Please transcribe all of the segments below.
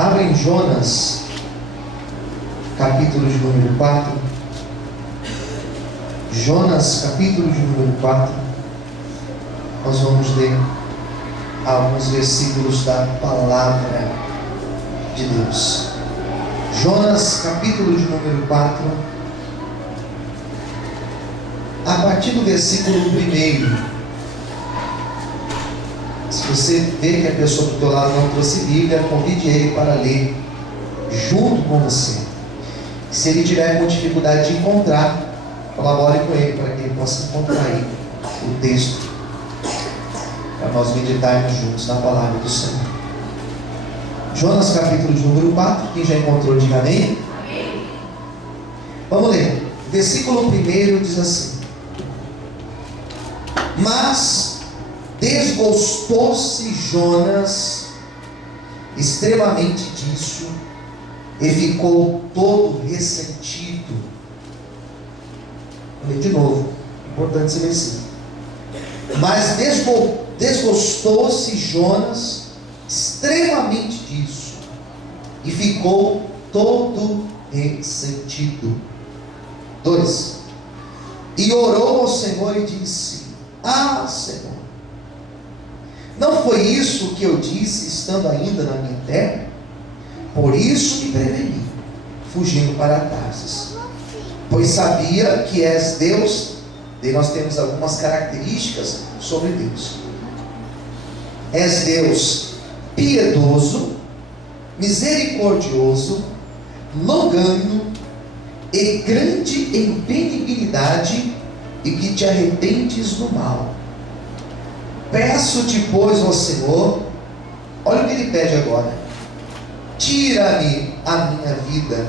Abra em Jonas, capítulo de número 4. Jonas, capítulo de número 4. Nós vamos ler alguns versículos da palavra de Deus. Jonas, capítulo de número 4. A partir do versículo 1. Se você vê que a pessoa do teu lado não trouxe Bíblia, convide ele para ler junto com você. Se ele tiver com dificuldade de encontrar, colabore com ele para que ele possa encontrar aí o texto, para nós meditarmos juntos na palavra do Senhor. Jonas, capítulo de número 4. Quem já encontrou, diga amém. Amém. Vamos ler. Versículo 1 diz assim: Mas desgostou-se Jonas extremamente disso e ficou todo ressentido. Vou ler de novo, importante esse versículo. Mas desgostou-se Jonas extremamente disso e ficou todo ressentido. 2. E orou ao Senhor e disse: Ah, Senhor, não foi isso que eu disse estando ainda na minha terra? Por isso me preveni, fugindo para Tarsis, pois sabia que és Deus. E nós temos algumas características sobre Deus. És Deus piedoso, misericordioso, longânimo e grande em benignidade, e que te arrependes do mal. Peço-te, pois, ao Senhor, olha o que ele pede agora: tira-me a minha vida,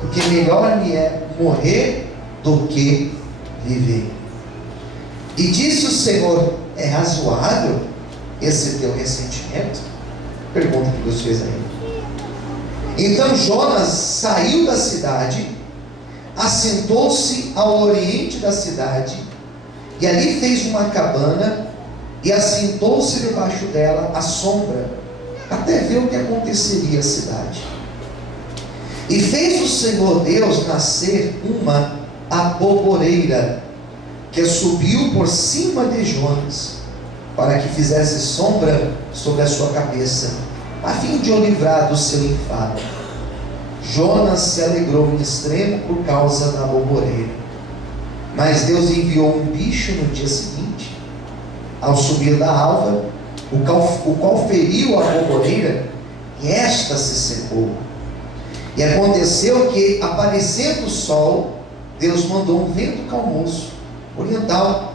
porque melhor me é morrer do que viver. E disse o Senhor: é razoável esse teu ressentimento? Pergunta que Deus fez a ele. Então Jonas saiu da cidade, assentou-se ao oriente da cidade, e ali fez uma cabana, e assentou-se debaixo dela à sombra, até ver o que aconteceria à cidade. E fez o Senhor Deus nascer uma aboboreira, que subiu por cima de Jonas, para que fizesse sombra sobre a sua cabeça, a fim de o livrar do seu enfado. Jonas se alegrou em extremo por causa da aboboreira. Mas Deus enviou um bicho no dia seguinte, ao subir da alva, o qual feriu a aboboreira, e esta se secou. E aconteceu que, aparecendo o sol, Deus mandou um vento calmoso, oriental,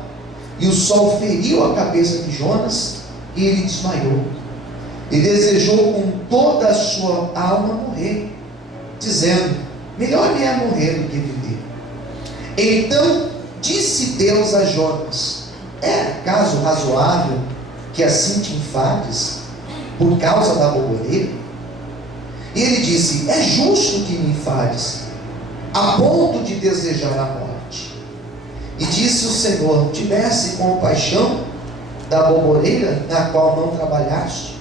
e o sol feriu a cabeça de Jonas, e ele desmaiou, e desejou com toda a sua alma morrer, dizendo: melhor me é morrer do que viver. Então disse Deus a Jonas: é acaso razoável que assim te enfades por causa da aboboreira? E ele disse: é justo que me enfades, a ponto de desejar a morte. E disse o Senhor: tivesse compaixão da aboboreira, na qual não trabalhaste,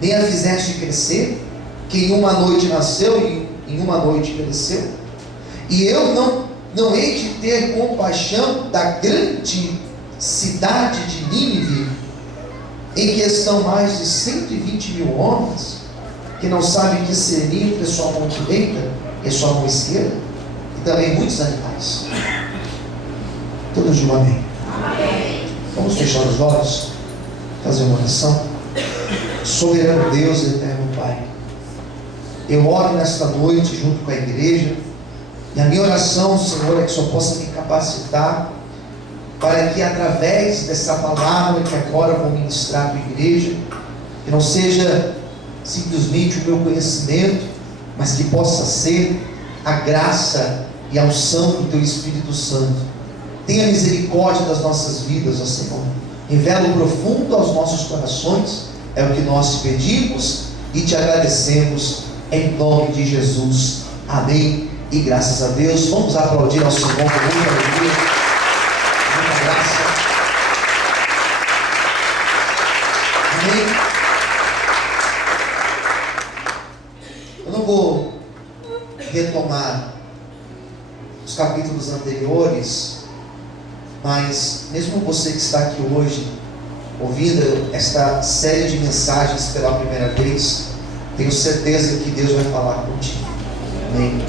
nem a fizeste crescer, que em uma noite nasceu e em uma noite cresceu? E eu não hei de ter compaixão da grande cidade de Nínive, em que estão mais de 120 mil homens, que não sabem discernir entre sua mão direita e sua mão esquerda, e também muitos animais. Todos digam amém. Amém. Vamos fechar os olhos, fazer uma oração. Soberano Deus, eterno Pai, eu oro nesta noite junto com a igreja, e a minha oração, Senhor, é que o Senhor possa me capacitar para que, através dessa palavra que agora vou ministrar para a igreja, que não seja simplesmente o meu conhecimento, mas que possa ser a graça e a unção do Teu Espírito Santo. Tenha misericórdia das nossas vidas, ó Senhor. Revela o profundo aos nossos corações, é o que nós te pedimos e te agradecemos, em nome de Jesus. Amém. E graças a Deus. Vamos aplaudir ao Senhor com muita alegria, muita graça. Amém. vou retomar os capítulos anteriores, mas mesmo você que está aqui hoje, ouvindo esta série de mensagens pela primeira vez, tenho certeza que Deus vai falar contigo. Amém?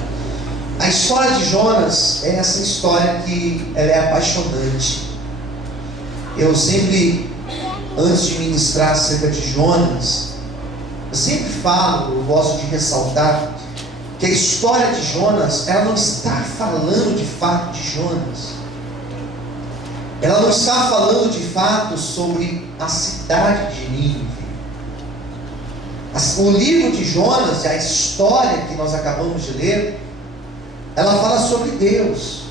A história de Jonas é essa história que ela é apaixonante. Eu sempre, antes de ministrar acerca de Jonas, eu sempre falo, eu gosto de ressaltar, que a história de Jonas, ela não está falando de fato de Jonas. Ela não está falando de fato sobre a cidade de Nínive. O livro de Jonas, a história que nós acabamos de ler, ela fala sobre Deus.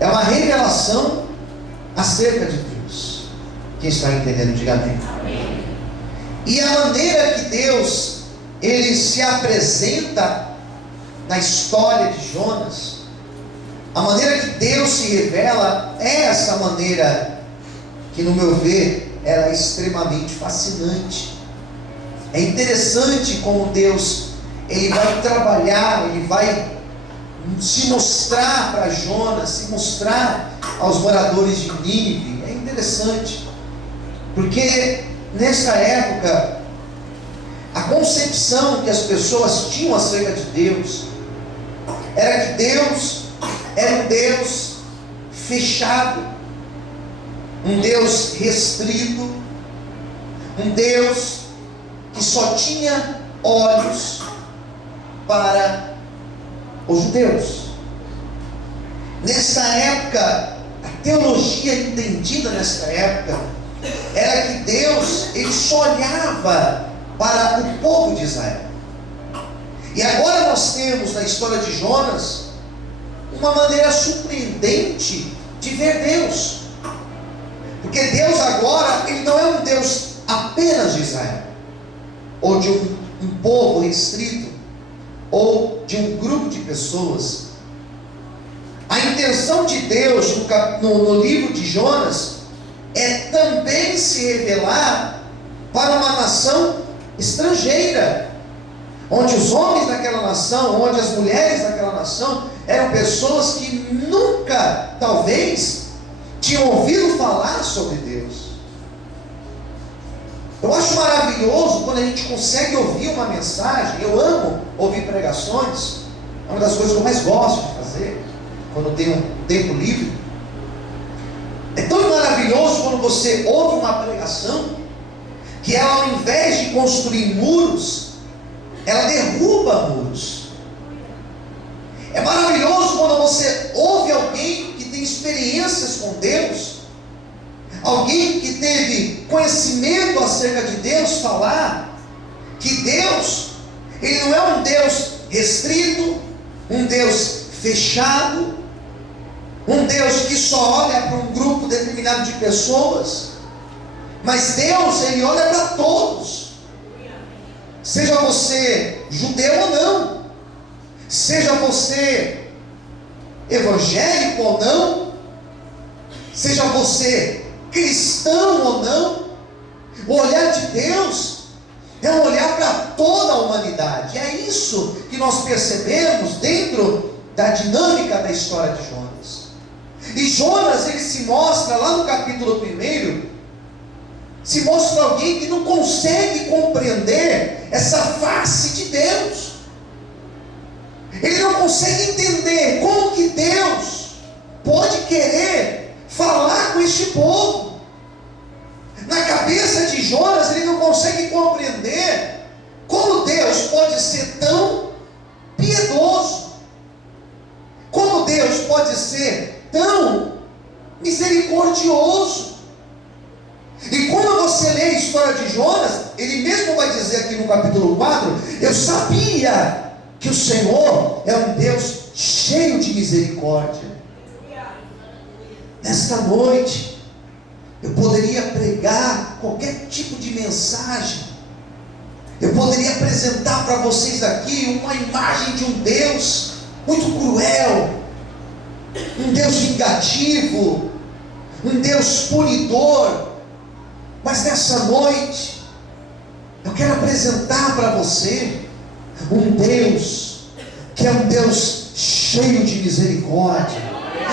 É uma revelação acerca de Deus. Quem está entendendo, diga amém. Amém. E a maneira que Deus, ele se apresenta na história de Jonas, a maneira que Deus se revela, é essa maneira que, no meu ver, ela é extremamente fascinante. É interessante como Deus, ele vai trabalhar, ele vai se mostrar para Jonas, se mostrar aos moradores de Nínive. É interessante, porque nessa época, a concepção que as pessoas tinham acerca de Deus, era que Deus era um Deus fechado, um Deus restrito, um Deus que só tinha olhos para os judeus. Nessa época, a teologia entendida nessa época era que Deus, ele só olhava para o povo de Israel. E agora nós temos na história de Jonas uma maneira surpreendente de ver Deus, porque Deus agora, ele não é um Deus apenas de Israel, ou de um povo restrito, ou de um grupo de pessoas. A intenção de Deus no livro de Jonas é também se revelar para uma nação estrangeira, onde os homens daquela nação, onde as mulheres daquela nação eram pessoas que nunca, talvez, tinham ouvido falar sobre Deus. Eu acho maravilhoso quando a gente consegue ouvir uma mensagem. Eu amo ouvir pregações, é uma das coisas que eu mais gosto de fazer quando eu tenho um tempo livre. É tão maravilhoso quando você ouve uma pregação que ela, ao invés de construir muros, ela derruba muros. É maravilhoso quando você ouve alguém que tem experiências com Deus, alguém que teve conhecimento acerca de Deus, falar que Deus, ele não é um Deus restrito, um Deus fechado, um Deus que só olha para um grupo determinado de pessoas, mas Deus, ele olha para todos, seja você judeu ou não, seja você evangélico ou não, seja você cristão ou não. O olhar de Deus é um olhar para toda a humanidade. É isso que nós percebemos dentro da dinâmica da história de Jonas. E Jonas, ele se mostra lá no capítulo 1, se mostra alguém que não consegue compreender essa face de Deus. Ele não consegue entender como que Deus pode querer falar com este povo. Na cabeça de Jonas, ele não consegue compreender como Deus pode ser tão piedoso, como Deus pode ser tão misericordioso. E quando você lê a história de Jonas, ele mesmo vai dizer aqui no capítulo 4, eu sabia que o Senhor é um Deus cheio de misericórdia. Nesta noite, eu poderia pregar qualquer tipo de mensagem, eu poderia apresentar para vocês aqui uma imagem de um Deus muito cruel, um Deus vingativo, um Deus punidor, mas nessa noite, eu quero apresentar para você Um Deus que é um Deus cheio de misericórdia,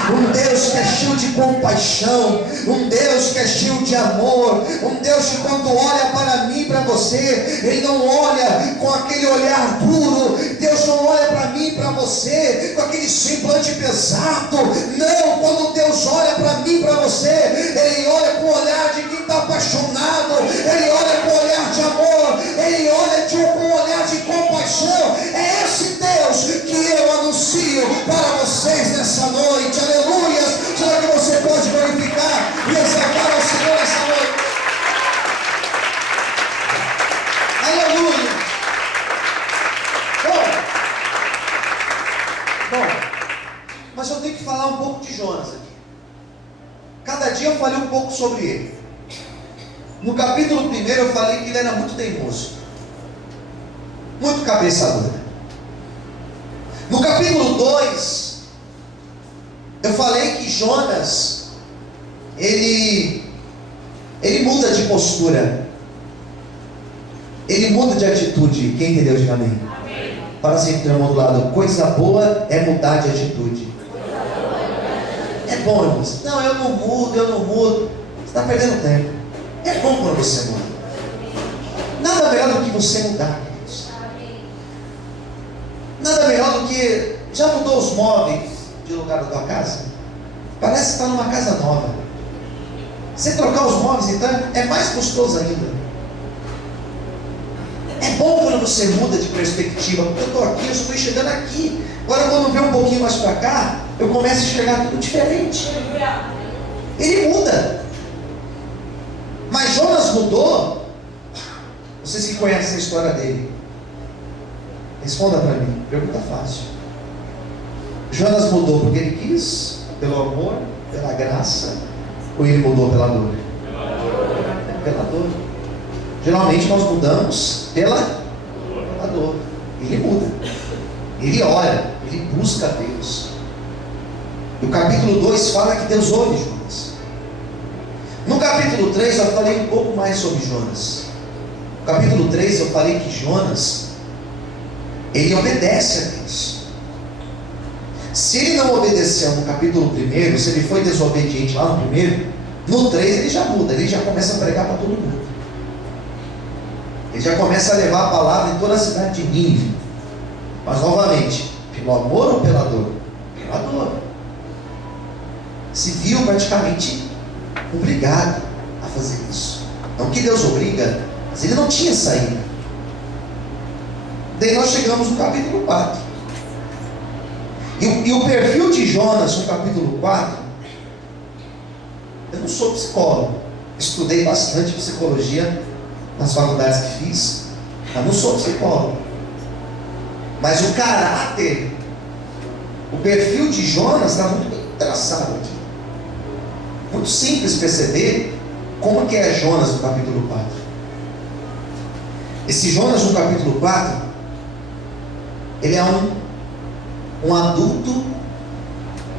um Deus que é cheio de compaixão, um Deus que é cheio de amor, um Deus que quando olha para mim e para você, Ele não olha com aquele olhar duro. Deus não olha para mim e para você com aquele semblante pesado. Não, quando Deus olha para mim e para você, Ele olha com o olhar de quem está apaixonado, Ele olha com o olhar de amor, Ele olha com o olhar de compaixão. É esse Deus que eu anuncio para vocês nessa noite. Aleluia! Será que você pode glorificar e exaltar ao Senhor essa noite? Aleluia! Bom, mas eu tenho que falar um pouco de Jonas aqui. Cada dia eu falei um pouco sobre ele. No capítulo 1 eu falei que ele era muito teimoso, muito cabeça dura. No capítulo 2 eu falei que Jonas ele muda de postura, ele muda de atitude. Quem entendeu, diga amém. Amém. Fala assim para o irmão do lado: coisa boa é mudar de atitude. É bom, irmãos. Não, eu não mudo. Você está perdendo tempo. É bom quando você muda. Nada melhor do que você mudar, queridos. Nada melhor do que... Já mudou os móveis de lugar da tua casa? Parece que está numa casa nova. Você trocar os móveis, então, é mais gostoso ainda. É bom quando você muda de perspectiva. Porque eu estou aqui, eu só estou enxergando aqui. Agora, quando eu ver um pouquinho mais para cá, eu começo a enxergar tudo diferente. Ele muda. Mas Jonas mudou. Vocês que conhecem a história dele, responda para mim. Pergunta fácil. Jonas mudou porque ele quis, pelo amor, pela graça, ou ele mudou pela dor? Pela dor. Geralmente nós mudamos pela dor. Ele muda, ele ora, ele busca Deus. E o capítulo 2 fala que Deus ouve Jonas. No capítulo 3 eu falei um pouco mais sobre Jonas. No capítulo 3 eu falei que Jonas, ele obedece a Deus. Se ele não obedeceu no capítulo 1, se ele foi desobediente lá no 1, no 3 ele já muda, ele já começa a pregar para todo mundo. Ele já começa a levar a palavra em toda a cidade de Nínive. Mas novamente, pelo amor ou pela dor? Pela dor. Se viu praticamente obrigado a fazer isso. Não que Deus obriga, mas ele não tinha saída. Daí nós chegamos no capítulo 4. E o perfil de Jonas no capítulo 4, eu não sou psicólogo, estudei bastante psicologia nas faculdades que fiz, mas não sou psicólogo. Mas o caráter, o perfil de Jonas está muito bem traçado aqui. Muito simples perceber como que é Jonas no capítulo 4. Esse Jonas no capítulo 4, ele é um adulto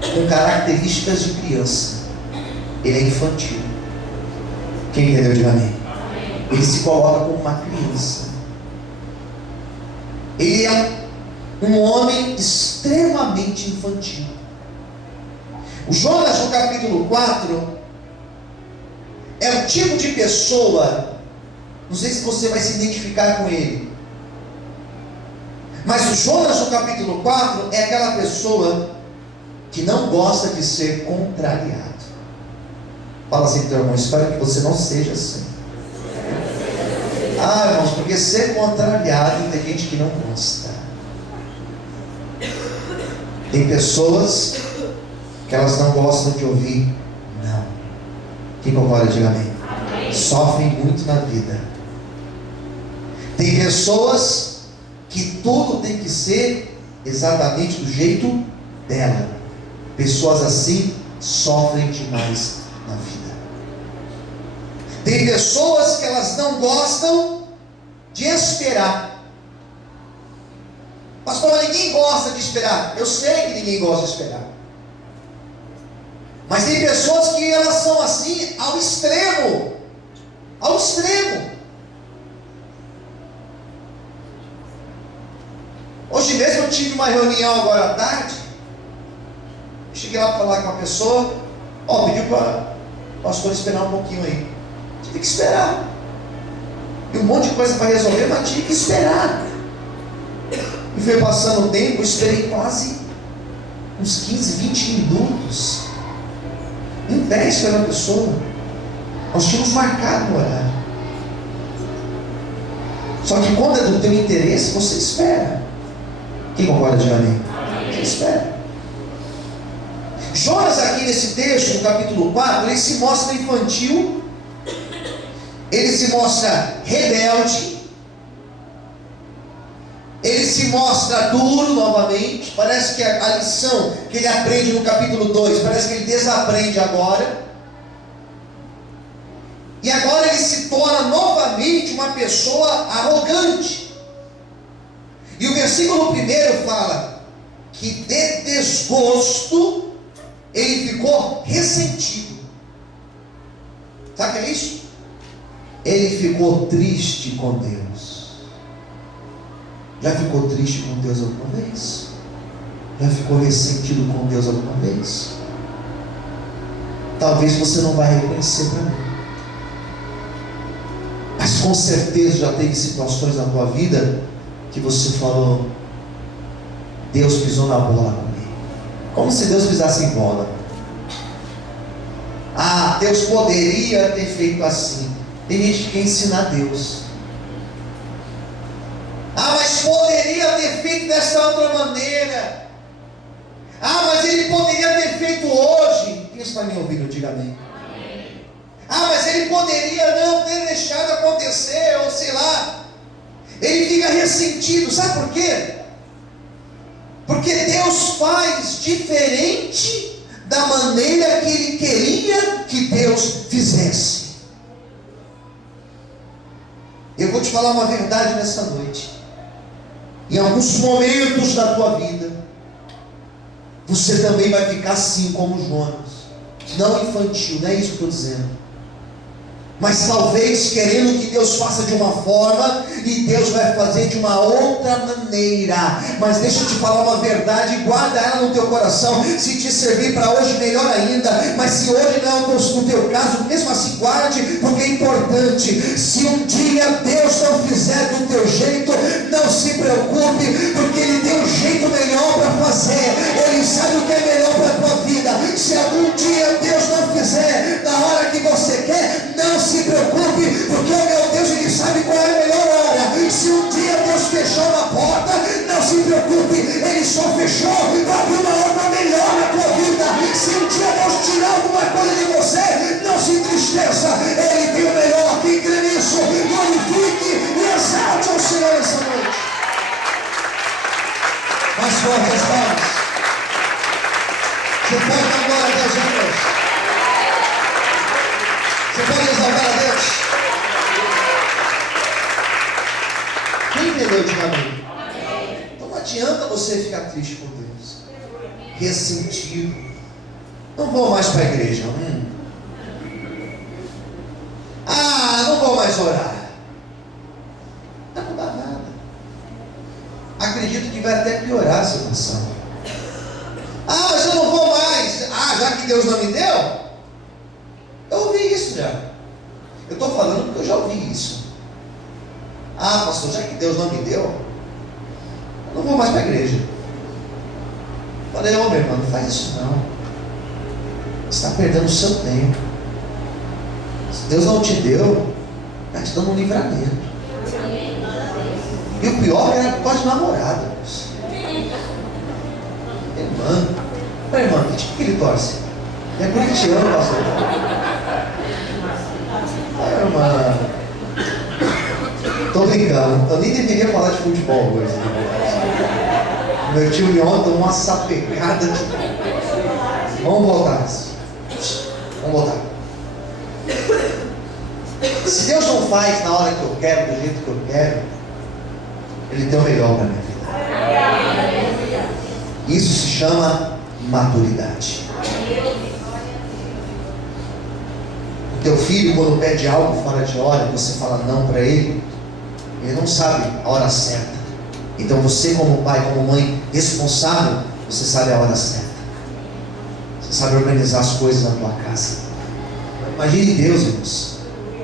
com características de criança. Ele é infantil. Quem entendeu, diga amém. Ele se coloca como uma criança. Ele é um homem extremamente infantil. O Jonas no capítulo 4 é o tipo de pessoa, não sei se você vai se identificar com ele, mas o Jonas no capítulo 4 é aquela pessoa que não gosta de ser contrariado. Fala assim, teu irmão, espero que você não seja assim. Ah, irmãos, porque ser contrariado tem gente que não gosta. Tem pessoas que elas não gostam de ouvir não. Quem concorda, diga amém. Amém. Sofrem muito na vida. Tem pessoas que tudo tem que ser exatamente do jeito dela. Pessoas assim sofrem demais na vida. Tem pessoas que elas não gostam de esperar. Pastor, ninguém gosta de esperar. Eu sei que ninguém gosta de esperar. Mas tem pessoas que elas são assim ao extremo. Ao extremo. mesmo eu tive uma reunião agora à tarde. Cheguei lá para falar com uma pessoa. Pediu para o pastor esperar um pouquinho aí. Tive que esperar. E um monte de coisa para resolver, mas tive que esperar. E foi passando o tempo, eu esperei quase uns 15, 20 minutos. Em pé esperando a pessoa. Nós tínhamos marcado o horário. Só que quando é do teu interesse, você espera. Quem concorda de mim? Você espera. Jonas aqui nesse texto, no capítulo 4, ele se mostra infantil, ele se mostra rebelde, ele se mostra duro novamente. Parece que a lição que ele aprende no capítulo 2, parece que ele desaprende agora. E agora ele se torna novamente uma pessoa arrogante. E o versículo 1 fala que de desgosto ele ficou ressentido. Sabe o que é isso? Ele ficou triste com Deus. Já ficou triste com Deus alguma vez? Já ficou ressentido com Deus alguma vez? Talvez você não vai reconhecer para mim, mas com certeza já teve situações na tua vida que você falou: Deus pisou na bola comigo. Como se Deus pisasse em bola. Deus poderia ter feito assim. Tem gente que quer ensinar Deus. Mas poderia ter feito dessa outra maneira. Mas ele poderia ter feito hoje. Quem está me ouvindo, diga amém. Mas ele poderia não ter deixado acontecer, ou sei lá. Ele fica ressentido, sabe por quê? Porque Deus faz diferente da maneira que Ele queria que Deus fizesse. Eu vou te falar uma verdade nessa noite. Em alguns momentos da tua vida, você também vai ficar assim como Jonas. Não infantil, não é isso que eu estou dizendo. Mas talvez querendo que Deus faça de uma forma e Deus vai fazer de uma outra maneira. Mas deixa eu te falar uma verdade, guarda ela no teu coração. Se te servir para hoje, melhor ainda. Mas se hoje não é o teu caso, mesmo assim guarde, porque é importante. Se um dia Deus não fizer do teu jeito, não se preocupe, porque Ele tem um jeito melhor para fazer. Ele sabe o que é melhor para a tua vida. Se algum dia Deus não fizer na hora que você quer, não se preocupe, porque o meu Deus, Ele sabe qual é a melhor hora. Se um dia Deus fechou uma porta, não se preocupe, Ele só fechou para abrir uma outra melhor na tua vida. Se um dia Deus tirar alguma coisa de você, não se entristeça, Ele tem o melhor. Quem crê nisso, glorifique e exalte ao Senhor essa noite. Mais forte as palmas. Você pode dar glória a Deus, gente. Você pode exaltar a Deus? Quem entendeu, diga amém? Então não adianta você ficar triste com Deus, ressentido. Não vou mais para a igreja. Não vou mais orar. Não vai mudar nada. Acredito que vai até piorar a situação. Mas eu não vou mais. Já que Deus não me deu. Eu ouvi isso já. Eu estou falando porque eu já ouvi isso. Pastor, já que Deus não me deu, eu não vou mais para a igreja. Falei, meu irmão, não faz isso não. Você está perdendo o seu tempo. Se Deus não te deu, está te dando um livramento. E o pior é que pode namorar, Deus. Irmã, que tipo que ele torce? É corintiano, pastor. Irmã, tô brincando. Eu nem deveria falar de futebol hoje. Meu tio Leon tomou uma sapecada. Vamos voltar. Se Deus não faz na hora que eu quero, do jeito que eu quero, Ele tem o melhor para a minha vida. Isso se chama maturidade. O teu filho, quando pede algo fora de hora, você fala não para ele, ele não sabe a hora certa. Então você, como pai, como mãe responsável, você sabe a hora certa. Você sabe organizar as coisas na tua casa. Imagine Deus, irmãos.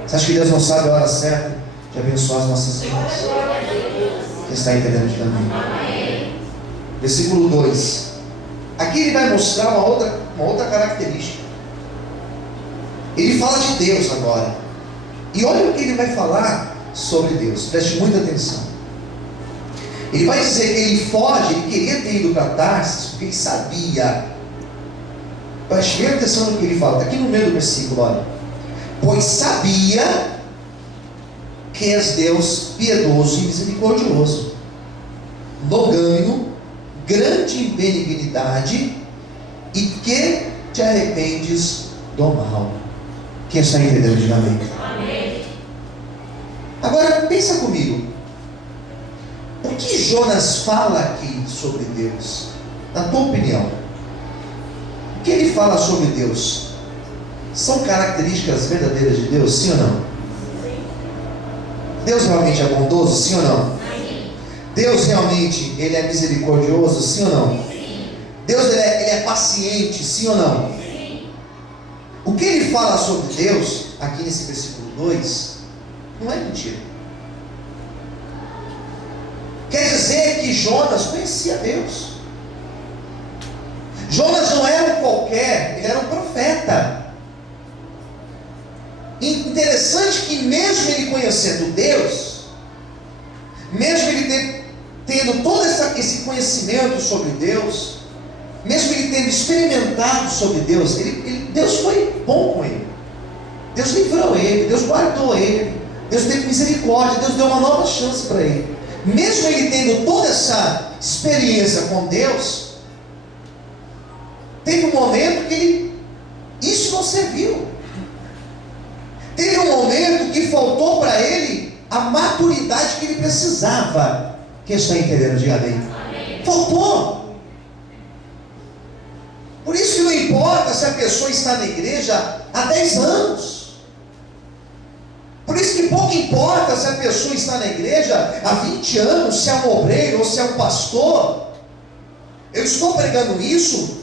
Você acha que Deus não sabe a hora certa de abençoar as nossas vidas? Quem está entendendo também? Versículo 2. Aqui ele vai mostrar uma outra característica. Ele fala de Deus agora. E olha o que ele vai falar sobre Deus. Preste muita atenção. Ele vai dizer que ele foge, ele queria ter ido para Tarsis, porque ele sabia. Preste bem atenção no que ele fala. Está aqui no meio do versículo, olha. Pois sabia que és Deus piedoso e misericordioso, longânimo, grande em benignidade, e que te arrependes do mal. Quem está entendendo, diga amém. Amém. Agora pensa comigo. O que Jonas fala aqui sobre Deus? Na tua opinião, o que ele fala sobre Deus? São características verdadeiras de Deus, sim ou não? Deus realmente é bondoso, sim ou não? Deus realmente ele é misericordioso, sim ou não? Deus ele é paciente, sim ou não? O que ele fala sobre Deus, aqui nesse versículo 2, não é mentira. Quer dizer que Jonas conhecia Deus. Jonas não era um qualquer, ele era um profeta. Interessante que mesmo ele conhecendo Deus, mesmo ele tendo todo esse conhecimento sobre Deus, mesmo ele tendo experimentado sobre Deus, Deus foi bom com ele. Deus livrou ele, Deus guardou ele, Deus teve misericórdia, Deus deu uma nova chance para ele. Mesmo ele tendo toda essa experiência com Deus, teve um momento que isso não serviu. Teve um momento que faltou para ele a maturidade que ele precisava. Quem está entendendo? Diga amém. Faltou. Por isso que não importa se a pessoa está na igreja há 10 anos. Por isso que pouco importa se a pessoa está na igreja há 20 anos, se é um obreiro ou se é um pastor. Eu estou pregando isso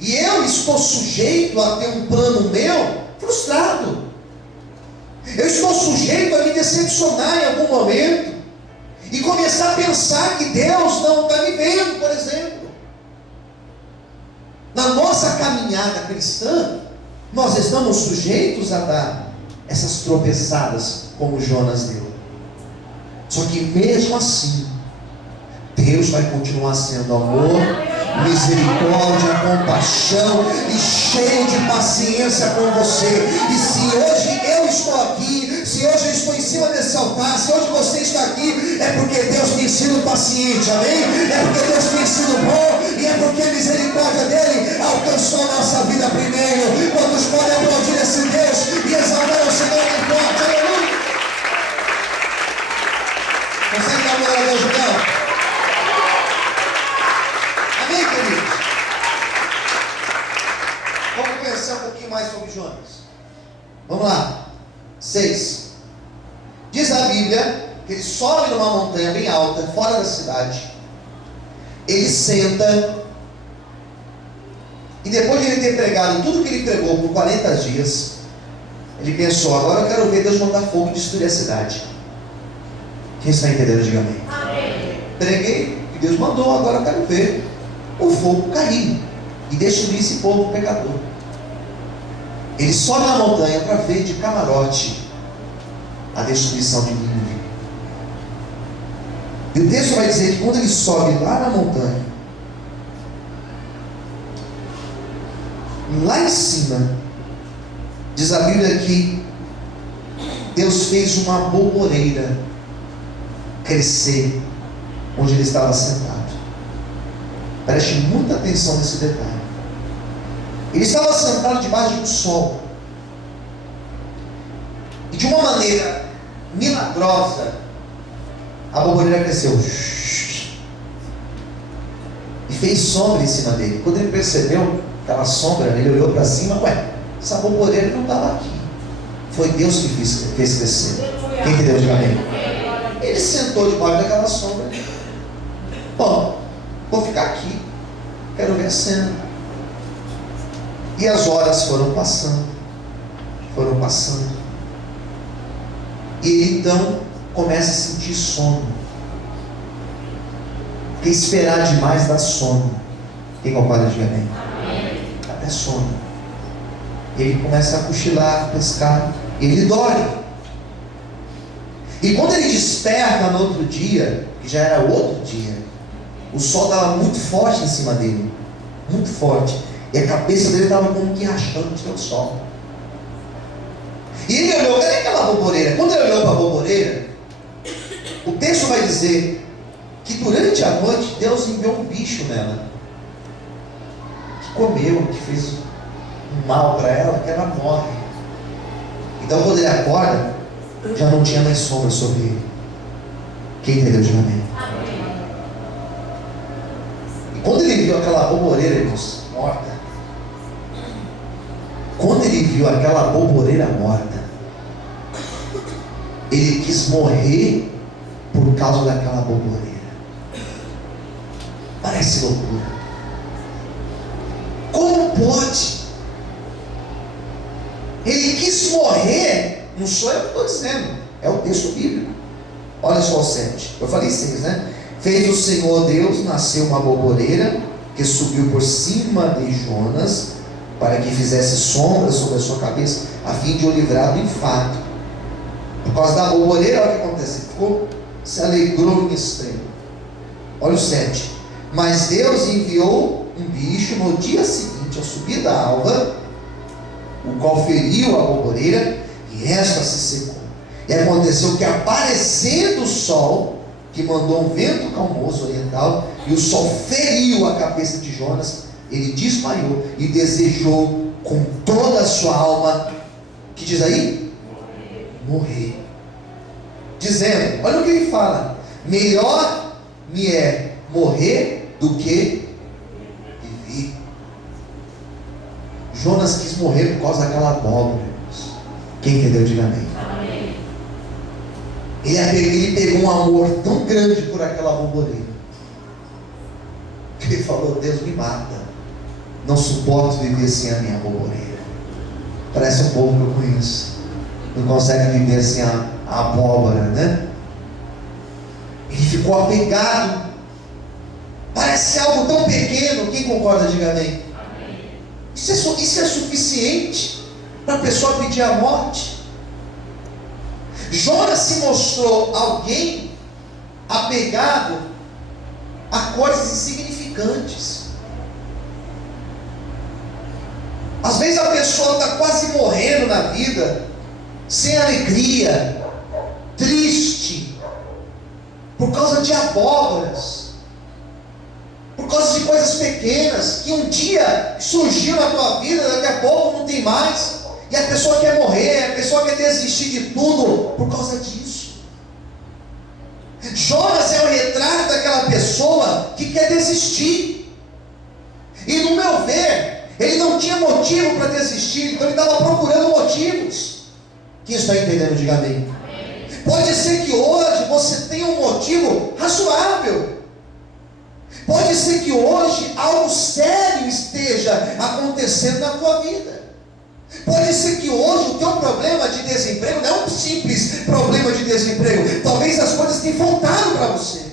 e eu estou sujeito a ter um plano meu frustrado. Eu estou sujeito a me decepcionar em algum momento e começar a pensar que Deus não está me vendo, por exemplo. Na nossa caminhada cristã, nós estamos sujeitos a dar essas tropeçadas como Jonas deu. Só que mesmo assim, Deus vai continuar sendo amor, misericórdia, compaixão e cheio de paciência com você. E se hoje eu estou aqui, se hoje eu estou em cima desse altar, se hoje você está aqui, é porque Deus tem sido paciente, amém? É porque Deus tem sido bom e é porque a misericórdia dele alcançou a nossa vida primeiro. Quantos podem aplaudir esse Deus e exaltar o Senhor em forte, aleluia? Consegue dar uma glória a Deus, então? Amém, queridos? Vamos conhecer um pouquinho mais sobre Jonas. Vamos lá. 6. Diz a Bíblia que ele sobe numa montanha bem alta, fora da cidade. Ele senta. E depois de ele ter pregado tudo que ele pregou por 40 dias, ele pensou: agora eu quero ver Deus mandar fogo e destruir a cidade. Quem está entendendo, diga amém. Amém. Preguei e Deus mandou, agora eu quero ver o fogo cair e destruir esse povo pecador. Ele sobe na montanha para ver de camarote a destruição de Nínive. E o texto vai dizer que quando ele sobe lá na montanha, lá em cima, diz a Bíblia que Deus fez uma bolboreira crescer onde ele estava sentado. Preste muita atenção nesse detalhe. Ele estava sentado debaixo de um sol, e de uma maneira milagrosa a bolboreira cresceu e fez sombra em cima dele. Quando ele percebeu aquela sombra, ele olhou para cima: ué, essa bolboreira não estava aqui. Foi Deus que fez crescer. Quem entendeu? Diga amém. Ele sentou debaixo daquela sombra acontecendo. E as horas foram passando. E ele então começa a sentir sono. Porque esperar demais dá sono. Quem concorda, diga amém? Até sono. Ele começa a cochilar, a pescar. Ele dorme. E quando ele desperta no outro dia, que já era outro dia, o sol estava muito forte em cima dele. Muito forte. E a cabeça dele estava como que rachando no sol. E ele olhou, cadê aquela boboreira? Quando ele olhou para a boboreira, o texto vai dizer que durante a noite Deus enviou um bicho nela, que comeu, que fez um mal para ela, que ela morre. Então quando ele acorda, já não tinha mais sombra sobre ele. Quem entendeu, diga amém? E quando ele viu aquela boboreira, irmãos, morta, quando ele viu aquela boboreira morta, ele quis morrer por causa daquela boboreira. Parece loucura. Como pode? Ele quis morrer, não sou eu que estou dizendo, é o texto bíblico. Olha só o 7. Eu falei 6, né? Fez o Senhor Deus nascer uma boboreira que subiu por cima de Jonas, para que fizesse sombra sobre a sua cabeça, a fim de o livrar do infarto. Por causa da boboreira, olha o que aconteceu. Se alegrou em extremo. Olha o 7. Mas Deus enviou um bicho no dia seguinte, ao subir da alva, o qual feriu a boboreira, e esta se secou. E aconteceu que, aparecendo o sol, que mandou um vento calmoso oriental, e o sol feriu a cabeça de Jonas, ele desmaiou e desejou com toda a sua alma, que diz aí? Morrer. Dizendo, olha o que ele fala: melhor me é morrer do que viver. Jonas quis morrer por causa daquela abóbora, irmãos. Quem entendeu, diga amém. Ele pegou um amor tão grande por aquela boboreira, que ele falou: Deus me mata, não suporto viver sem a minha boboreira. Parece um povo que eu conheço, não consegue viver sem a abóbora, né? Ele ficou apegado. Parece algo tão pequeno. Quem concorda, diga amém. Isso é suficiente para a pessoa pedir a morte. Jonas se mostrou alguém apegado a coisas insignificantes. Às vezes a pessoa está quase morrendo na vida, sem alegria, triste, por causa de abóboras, por causa de coisas pequenas, que um dia surgiu na tua vida, daqui a pouco não tem mais, e a pessoa quer morrer, a pessoa quer desistir de tudo por causa disso. Jonas é o retrato daquela pessoa que quer desistir, e no meu ver, ele não tinha motivo para desistir, então ele estava procurando motivos. Quem está entendendo, diga amém. Pode ser que hoje você tenha um motivo razoável. Pode ser que hoje algo sério esteja acontecendo na tua vida. Pode ser que hoje o teu problema de desemprego não é um simples problema de desemprego. Talvez as coisas tenham faltado para você.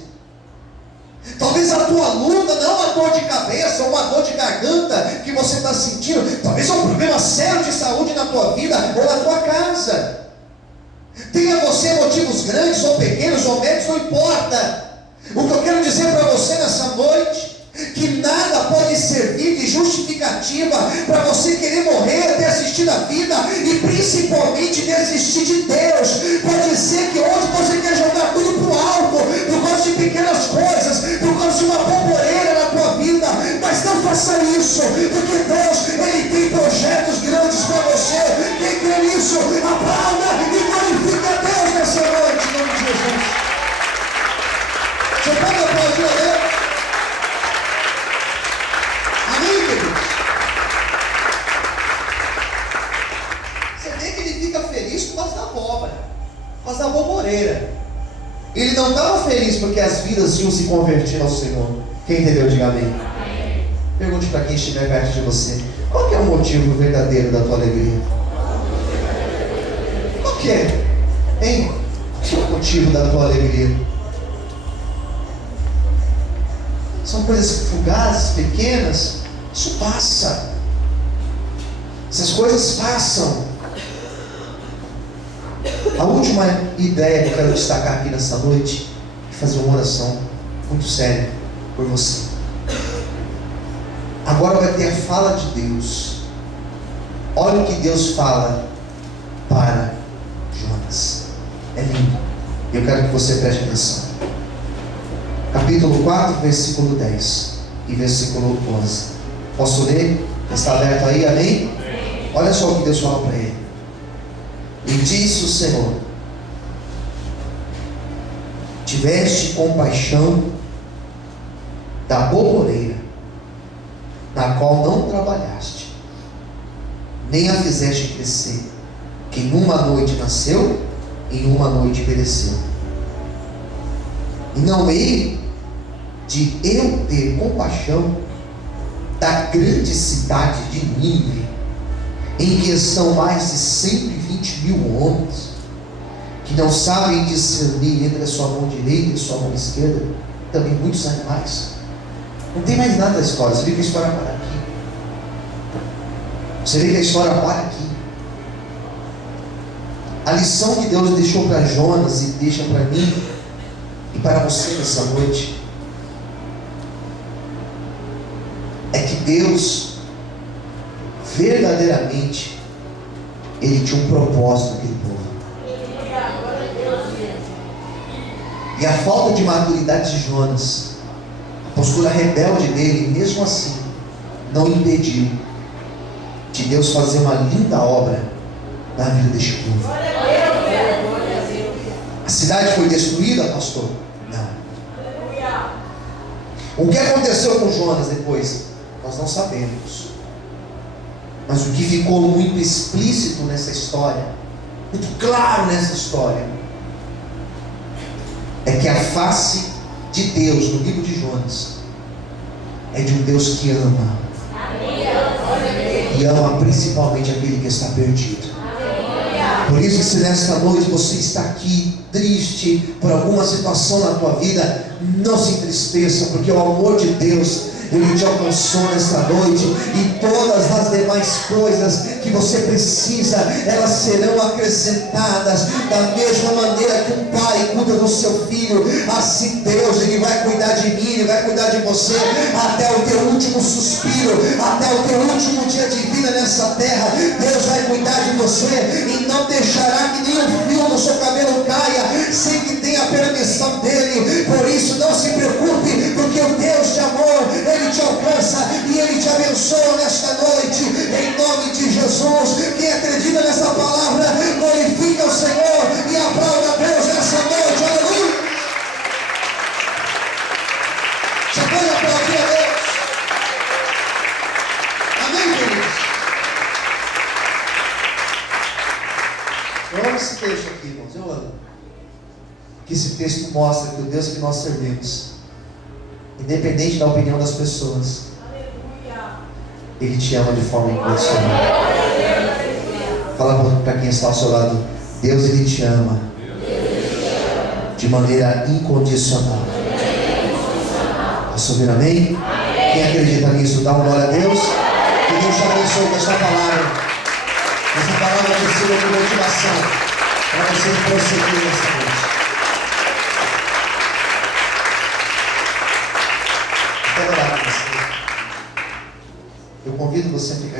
Talvez a tua luta não é uma dor de cabeça, uma dor de garganta que você está sentindo. Talvez é um problema sério de saúde na tua vida ou na tua casa. Tenha você motivos grandes ou pequenos ou médios, não importa. O que eu quero dizer para você nessa noite, que nada pode servir de justificativa para você querer morrer, desistir da vida e principalmente desistir de Deus. Pode ser que hoje você quer jogar tudo para o alto por causa de pequenas coisas, por causa de uma boboreira na tua vida, mas não faça isso, porque Deus, Ele tem projetos grandes para você. Quem crê nisso, aplauda e glorifica a Deus nessa noite, em nome de Jesus. Você pode aplaudir a Deus? Amém, queridos? Você vê que ele fica feliz por causa da abóbora, por causa da boboreira. Ele não estava feliz porque as vidas iam se convertir ao Senhor. Quem entendeu, diga amém. Pergunte para quem estiver perto de você: qual que é o motivo verdadeiro da tua alegria? Qual que é? Hein? Qual é o motivo da tua alegria? São coisas fugazes, pequenas. Isso passa. Essas coisas passam. A última ideia que eu quero destacar aqui nessa noite é fazer uma oração muito séria por você. Agora vai ter a fala de Deus. Olha o que Deus fala para Jonas. É lindo. Eu quero que você preste atenção. Capítulo 4, versículo 10 e versículo 11. Posso ler? Está aberto aí, amém? Olha só o que Deus fala para ele. E disse o Senhor: tiveste compaixão da borboleira, na qual não trabalhaste, nem a fizeste crescer, que em uma noite nasceu, em uma noite pereceu. E não hei de eu ter compaixão da grande cidade de Nínive, em que estão mais de 120.000 homens, que não sabem discernir entre a sua mão direita e a sua mão esquerda, também muitos animais. Não tem mais nada da história. Você vê que a história para aqui. Você vê que a história para aqui. A lição que Deus deixou para Jonas e deixa para mim e para você nessa noite é que Deus verdadeiramente Ele tinha um propósito naquele povo. E a falta de maturidade de Jonas, a postura rebelde dele, mesmo assim, não impediu de Deus fazer uma linda obra na vida deste povo. A cidade foi destruída, pastor? Não. O que aconteceu com Jonas depois? Nós não sabemos. Mas o que ficou muito explícito nessa história, muito claro nessa história, é que a face de Deus no livro de Jonas é de um Deus que ama. E ama principalmente aquele que está perdido. Por isso que se nesta noite você está aqui triste por alguma situação na tua vida, não se entristeça, porque o amor de Deus Ele te alcançou nesta noite, e todas as demais coisas que você precisa, elas serão acrescentadas. Da mesma maneira que um pai cuida do seu filho, assim Deus, Ele vai cuidar de mim, Ele vai cuidar de você, até o teu último suspiro, até o teu último dia de vida nessa terra. Deus vai cuidar de você, e não deixará que nenhum fio do seu cabelo caia, sem que tenha a permissão dEle. Por isso não se preocupe, porque o Deus de amor, Ele te alcança e Ele te abençoa nesta noite, em nome de Jesus. Quem acredita nessa palavra, glorifica o Senhor e aplauda a Deus nessa noite. Aleluia! Você pode aplaudir a Deus? Amém, queridos? Eu amo esse texto aqui, irmãos, eu amo. Que esse texto mostra que o Deus que nós servimos, independente da opinião das pessoas, Ele te ama de forma incondicional. Fala para quem está ao seu lado: Deus, Ele te ama de maneira incondicional. Posso ouvir amém? Quem acredita nisso, dá uma glória a Deus. Que Deus te abençoe com esta palavra. Essa palavra te sirva de motivação para você prosseguir nessa noite. Eu convido você a ficar